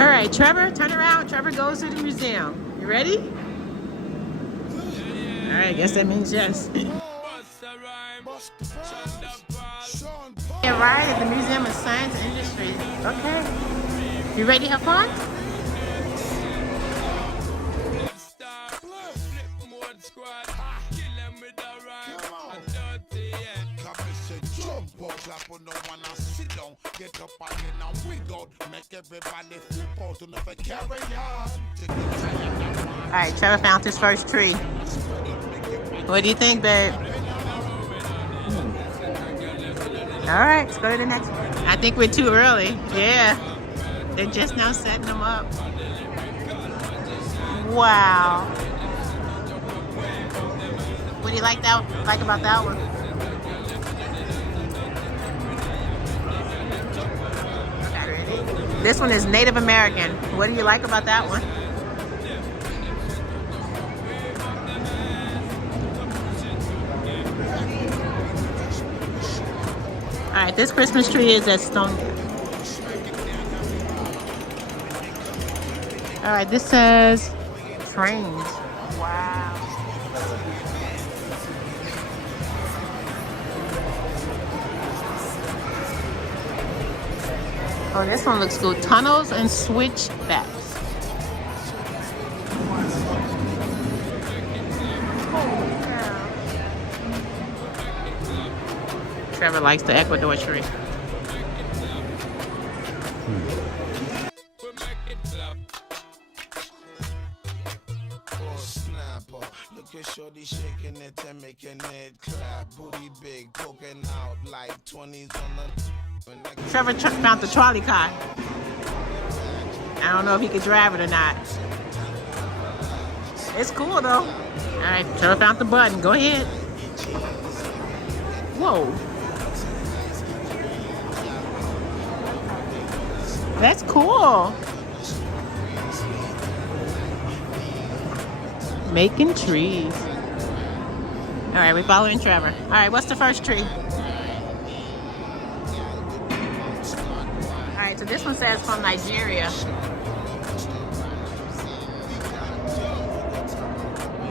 All right, Trevor, turn around. Trevor goes to the museum. You ready? All right, guess that means yes. Yeah, right at the Museum of Science and Industry. Okay. You ready to have fun? All right, Trevor found his first tree. What do you think, babe? All right, let's go to the next one. I think we're too early. Yeah. They're just now setting them up. Wow. What do you like about that one? Okay. This one is Native American. What do you like about that one? All right, this Christmas tree is at Stone. All right, this says trains. Wow. Oh, this one looks cool. Tunnels and switchbacks. Trevor likes the Ecuador tree. Shorty shaking it and making it clap. Booty big, poking out like 20s on the. Trevor found the trolley car. I don't know if he could drive it or not. It's cool though. All right, Trevor found the button. Go ahead. Whoa. That's cool. Making trees. All right, we're following Trevor. All right, what's the first tree? All right, so this one says from Nigeria.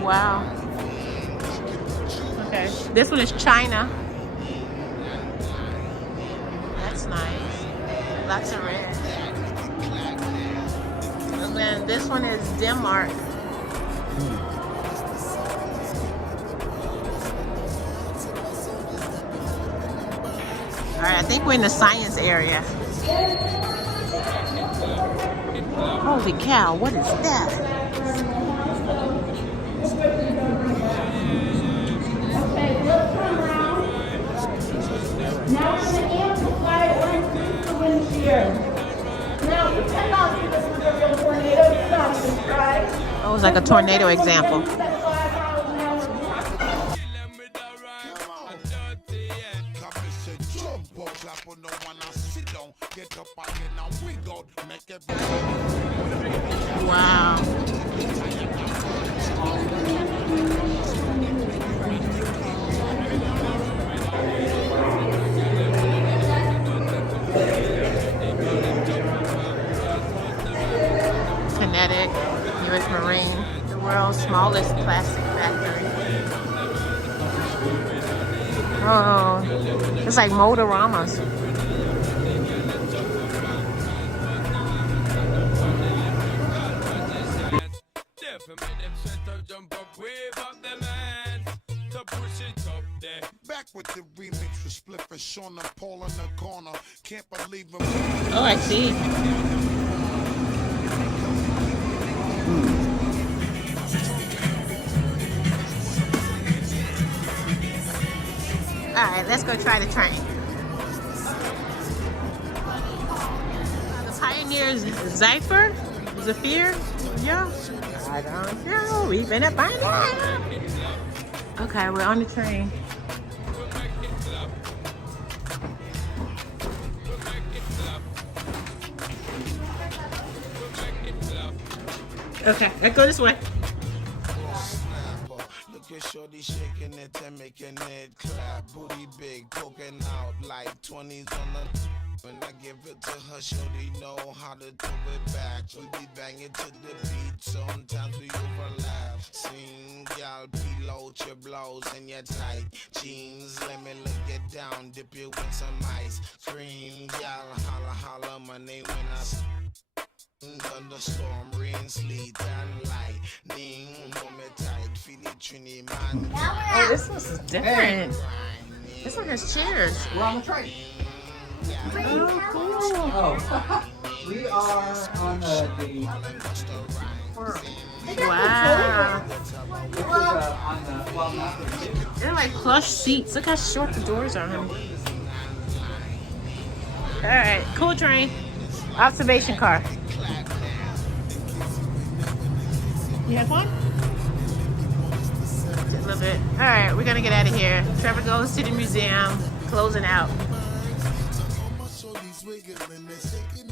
Wow. Okay, this one is China. That's nice. Lots of red. And then this one is Denmark. All right, I think we're in the science area. Holy cow, what is that? Okay, we'll come around. Now we're going to amplify it or increase the wind shear. Now pretend not to this was a real tornado. Stop this, right? Oh, it was like a tornado example. Wow. Kinetic, U.S. Marine, the world's smallest plastic factory. Oh, it's like Motoramas. Back with the remix with Spliff and Sean and Paul in the corner. Can't believe him. Oh, I see. All right, let's go try the train. The Pioneers Zephyr? Zephyr? Yeah. I don't know. We've been up by now. Okay, we're on the train. Okay, let's go this way. Look at shorty shaking it and making it clap. Booty big, poking out like 20s on the. When I give it to her, shorty know how to do it back. We be banging to the beat, sometimes we overlap. Sing, y'all, pilote your blows and your tight jeans. Let me look it down, dip you in some ice. Scream, y'all, holla, holla my name when I thunderstorm, rain, sleet, and lightning. Hold me tight, feel it, Trini, man. Oh, this was different. This one has chairs. We're on the train. Oh, cool. Oh, we are on the Wow. this is on the, well, not the, They're like plush seats. Look how short the doors are. All right, cool train. Observation car. You have fun? Just a little bit. All right, we're gonna get out of here. Trevor goes to the museum, closing out. Shorty's wiggling and shaking